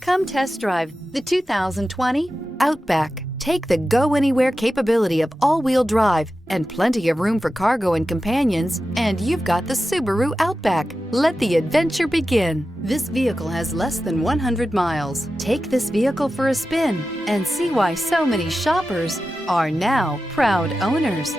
Come test drive the 2020 Outback. Take the go-anywhere capability of all-wheel drive and plenty of room for cargo and companions, and you've got the Subaru Outback. Let the adventure begin. This vehicle has less than 100 miles. Take this vehicle for a spin and see why so many shoppers are now proud owners.